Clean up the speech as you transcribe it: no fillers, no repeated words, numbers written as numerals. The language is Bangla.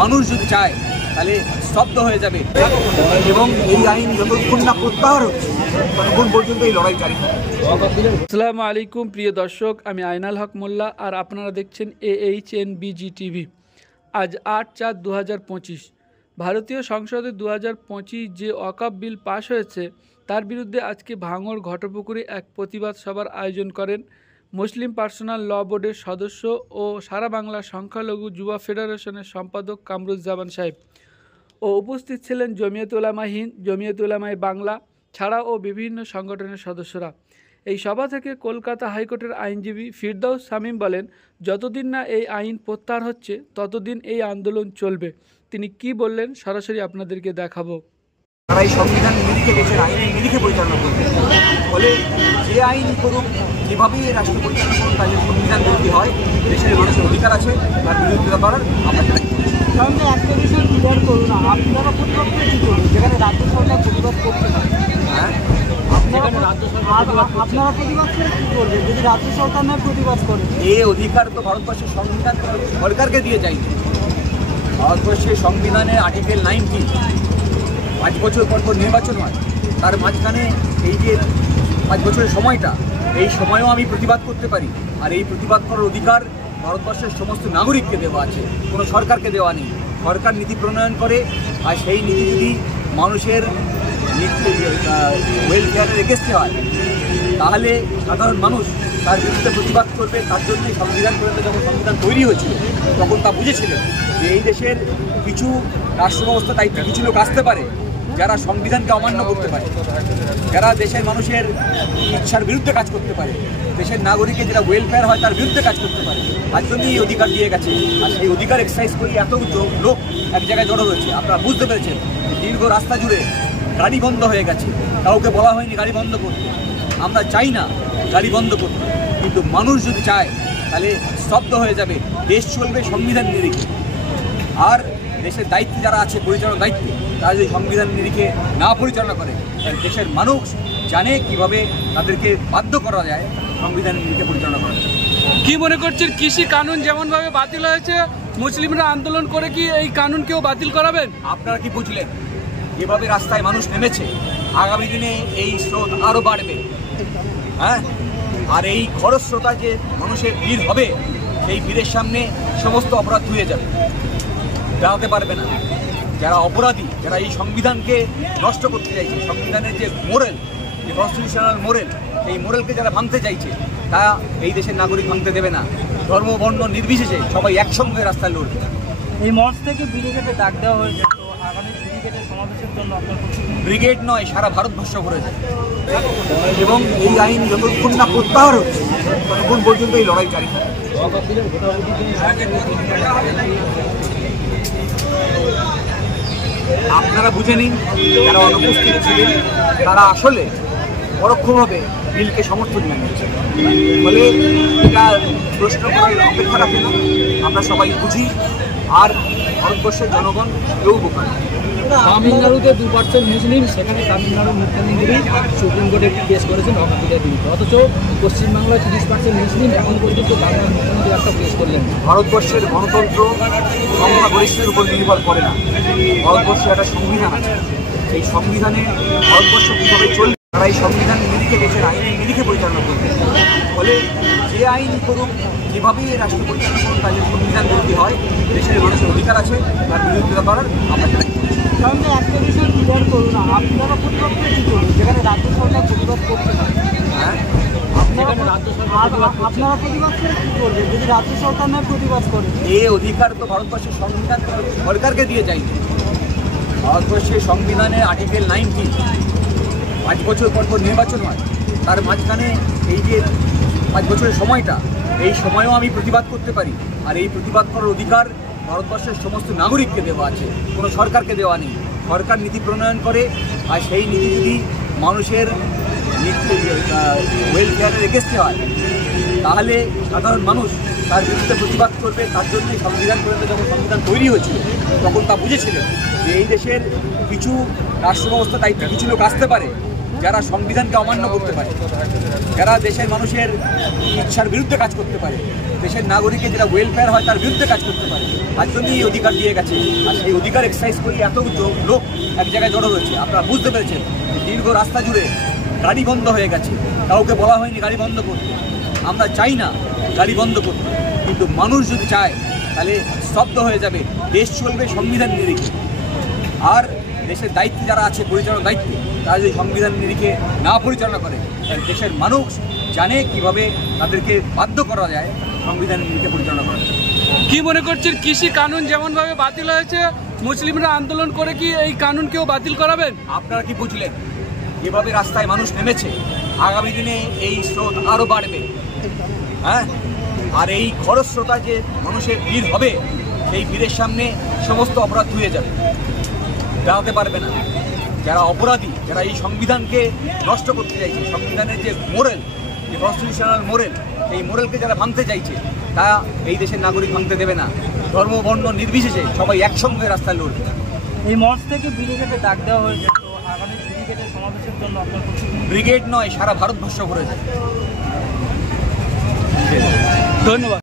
মানুষ যদি চায় তাহলে স্তব্ধ হয়ে যাবে এবং এই আইন যতক্ষণ না প্রত্যাহার হচ্ছে ততক্ষণ পর্যন্ত এই লড়াই জারি থাকবে। আসসালামু আলাইকুম প্রিয় দর্শক, আমি আইনাল হক মোল্লা আর আপনারা দেখছেন AHNBG টিভি। আজ 8/4/2025 ভারতীয় সংসদে 2025 যে ওয়াকফ বিল পাশ হয়েছে তার বিরুদ্ধে আজকে ভাঙড় ঘটপুকুরে এক প্রতিবাদ সভার আয়োজন করেন মুসলিম পার্সোনাল ল বোর্ডের সদস্য ও সারা বাংলা সংখ্যালঘু যুব ফেডারেশনের সম্পাদক কামরুজ্জামান সাহেব ও উপস্থিত ছিলেন জমিয়ত উলামা হিন্দ, জমিয়ত উলামায়ে বাংলা ছাড়াও বিভিন্ন সংগঠনের সদস্যরা। এই সভা থেকে কলকাতা হাইকোর্টের আইনজীবী ফিরদৌস শামীম বলেন, যতদিন না এই আইন প্রত্যাহার হচ্ছে ততদিন এই আন্দোলন চলবে। তিনি কি বললেন সরাসরি আপনাদেরকে দেখাবো। তারা এই সংবিধান নিরিখে দেশের আইনের নিরিখে পরিচালনা করবে, ফলে যে আইন করুক, যেভাবেই এই রাষ্ট্র পরিচালনা করুন, তাদের সংবিধান বিরোধী হয়, দেশের মানুষের অধিকার আছে তার বিরোধিতা করার আমরা চাই। কারণ একটা বিষয় ক্লিয়ার করুন, আপনারা প্রতিবাদ করে কী করবেন যেখানে রাজ্য সরকার প্রতিবাদ করছে না? হ্যাঁ, আপনারা প্রতিবাদ করে কী করবেন যদি রাজ্য সরকার না প্রতিবাদ করে? এই অধিকার তো ভারতবর্ষের সংবিধান সরকারকে দিয়ে চাইছে। ভারতবর্ষের সংবিধানে আর্টিকেল 19 5 বছর পর পর নির্বাচন হয়, তার মাঝখানে এই যে 5 বছরের সময়টা, এই সময়েও আমি প্রতিবাদ করতে পারি। আর এই প্রতিবাদ করার অধিকার ভারতবর্ষের সমস্ত নাগরিককে দেওয়া আছে, কোনো সরকারকে দেওয়া নেই। সরকার নীতি প্রণয়ন করে, আর সেই নীতি যদি মানুষের ওয়েলফেয়ারের এগেস্টে হয় তাহলে সাধারণ মানুষ তার বিরুদ্ধে প্রতিবাদ করবে। তার জন্যই সংবিধান প্রণয়ন, যখন সংবিধান তৈরি হয়েছিল তখন তা বুঝেছিলেন যে এই দেশের কিছু রাষ্ট্র ব্যবস্থা দায়িত্বে কিছু লোক আসতে পারে যারা সংবিধানকে অমান্য করতে পারে, যারা দেশের মানুষের ইচ্ছার বিরুদ্ধে কাজ করতে পারে, দেশের নাগরিকের যেটা ওয়েলফেয়ার হয় তার বিরুদ্ধে কাজ করতে পারে। তার জন্যই এই অধিকার দিয়ে গেছে। আর সেই অধিকার এক্সারসাইজ করি এত লোক এক জায়গায় জড়ো রয়েছে। আপনারা বুঝতে পেরেছেন, দীর্ঘ রাস্তা জুড়ে গাড়ি বন্ধ হয়ে গেছে, কাউকে বলা হয়নি গাড়ি বন্ধ করতে। আমরা চাই না গাড়ি বন্ধ করতে, কিন্তু মানুষ যদি চায় তাহলে স্তব্ধ হয়ে যাবে। দেশ চলবে সংবিধান নিরিখে। আর দেশের দায়িত্বে যারা আছে, পরিচালনার দায়িত্বে, তারা যদি সংবিধান নিরিখে না পরিচালনা করে তাহলে দেশের মানুষ জানে কিভাবে তাদেরকে বাধ্য করা যায় সংবিধান নিরিখে পরিচালনা করা যায়। কি মনে করছেন, কৃষি কানুন যেমনভাবে বাতিল হয়েছে, মুসলিমরা আন্দোলন করে কি এই কানুনকেও বাতিল করাবেন? আপনারা কি বুঝলেন? যেভাবে রাস্তায় মানুষ নেমেছে, আগামী দিনে এই স্রোত আরও বাড়বে। হ্যাঁ, আর এই খরস্রোতা যে মানুষের ভিড় হবে, সেই ভিড়ের সামনে সমস্ত অপরাধ ধুয়ে যাবে, দাঁড়াতে পারবে না। যারা অপরাধী, যারা এই সংবিধানকে নষ্ট করতে চাইছে, সংবিধানের যে মোরেল, যে কনস্টিটিউশনাল মোরেল, সেই মোরেলকে যারা ভাঙতে চাইছে, তা এই দেশের নাগরিক ভাঙতে দেবে না। ধর্ম বর্ণ নির্বিশেষে সবাই একসঙ্গে রাস্তায় লড়বে। এই মঞ্চ থেকে ব্রিগেডে ডাক দেওয়া হয়েছে, তো আগামী ব্রিগেডের সমাবেশের জন্য আপনার ব্রিগেড নয়, সারা ভারতবর্ষ ভরে যায় এবং এই আইন যতক্ষণ না প্রত্যাহার হচ্ছে ততক্ষণ পর্যন্ত এই লড়াই জারি থাকবে। আপনারা বুঝে নিন, যারা অনুপস্থিত ছিলেন তারা আসলে পরোক্ষভাবে বিলকে সমর্থন জানিয়েছে। ফলে এটা প্রশ্ন করার অপেক্ষা রাখে না, আমরা সবাই বুঝি। আর ভারতবর্ষের জনগণ কেউ বোকা না। তামিলনাড়ুতে 2% মুসলিম, সেখানে তামিলনাড়ুর মুখ্যমন্ত্রী সুপ্রিম কোর্টে একটি কেস করেছেন ওয়াকফ বিলের বিরুদ্ধে, অথচ পশ্চিমবাংলায় 30% মুসলিম, এখন পর্যন্ত বাংলার মুখ্যমন্ত্রী একটা কেস করলেন। ভারতবর্ষের গণতন্ত্র সংখ্যাগরিষ্ঠের উপর নির্ভর করে না। ভারতবর্ষে একটা সংবিধান আছে, এই সংবিধানে ভারতবর্ষ কীভাবে চলবে, তারা এই সংবিধান নিরিখে দেশের আইনের নিরিখে পরিচালনা করবে। ফলে যে আইন করুক, যেভাবেই এই রাষ্ট্র পরিচালনা করুন, তাদের সংবিধান বিরোধী হয়, দেশের মানুষের অধিকার আছে তার বিরোধিতা করার আমরা চাই। কারণ একটা বিষয় ক্লিয়ার করুন, আপনারা প্রতিবাদ করে কী করবেন যেখানে রাজ্য সরকার প্রতিবাদ করছে না? হ্যাঁ, আপনারা প্রতিবাদ করে কী করবেন যদি রাজ্য সরকার না প্রতিবাদ করে? এই অধিকার তো ভারতবর্ষের সংবিধান সরকারকে দিয়ে চাইছে। ভারতবর্ষের সংবিধানে আর্টিকেল 19 5 বছর পর পর নির্বাচন হয়, তার মাঝখানে এই যে 5 বছরের সময়টা, এই সময়েও আমি প্রতিবাদ করতে পারি। আর এই প্রতিবাদ করার অধিকার ভারতবর্ষের সমস্ত নাগরিককে দেওয়া আছে, কোনো সরকারকে দেওয়া নেই। সরকার নীতি প্রণয়ন করে, আর সেই নীতি যদি মানুষের ওয়েলফেয়ারের এগেস্টে হয় তাহলে সাধারণ মানুষ তার বিরুদ্ধে প্রতিবাদ করবে। তার জন্যই সংবিধান প্রণয়ন, যখন সংবিধান তৈরি হয়েছিল তখন তা বুঝেছিলেন যে এই দেশের কিছু রাষ্ট্র ব্যবস্থা দায়িত্বে কিছু লোক আসতে পারে যারা সংবিধানকে অমান্য করতে পারে, যারা দেশের মানুষের ইচ্ছার বিরুদ্ধে কাজ করতে পারে, দেশের নাগরিকের যেটা ওয়েলফেয়ার হয় তার বিরুদ্ধে কাজ করতে পারে, তার জন্যই এই অধিকার দিয়ে গেছে। আর সেই অধিকার এক্সারসাইজ করে এত লোক এক জায়গায় জড়ো হয়েছে। আপনারা বুঝতে পেরেছেন দীর্ঘ রাস্তা জুড়ে গাড়ি বন্ধ হয়ে গেছে, কাউকে বলা হয়নি গাড়ি বন্ধ করতে। আমরা চাই না গাড়ি বন্ধ করতে, কিন্তু মানুষ যদি চায় তাহলে স্তব্ধ হয়ে যাবে। দেশ চলবে সংবিধান নিরিখে। আর দেশের দায়িত্বে যারা আছে, পরিচালনার দায়িত্বে, তারা যদি সংবিধান নিরিখে না পরিচালনা করে তাহলে দেশের মানুষ জানে কিভাবে তাদেরকে বাধ্য করা যায় সংবিধান নিরিখে পরিচালনা করার জন্য। কি মনে করছেন কৃষি কানুন যেমনভাবে বাতিল হয়েছে, মুসলিমরা আন্দোলন করে কি এই কানুনকেও বাতিল করাবেন? আপনারা কি বুঝলেন এভাবে রাস্তায় মানুষ নেমেছে, আগামী দিনে এই স্রোত আরও বাড়বে। হ্যাঁ, আর এই খরস্রোতা যে মানুষের ভিড় হবে, সেই ভিড়ের সামনে সমস্ত অপরাধ ধুয়ে যাবে, দাঁড়াতে পারবে না। যারা অপরাধী, যারা এই সংবিধানকে নষ্ট করতে চাইছে, সংবিধানের যে মোরেল, যে কনস্টিটিউশনাল মোরেল, সেই মোরেলকে যারা ভাঙতে চাইছে, তা এই দেশের নাগরিক ভাঙতে দেবে না। ধর্ম বর্ণ নির্বিশেষে সবাই একসঙ্গে রাস্তায় লড়বে। এই মঞ্চ থেকে ব্রিগেডে ডাক দেওয়া হয়েছে, তো আগামী ব্রিগেডের সমাবেশের জন্য আপনার ব্রিগেড নয়, সারা ভারতবর্ষ ভরে যায়। ধন্যবাদ।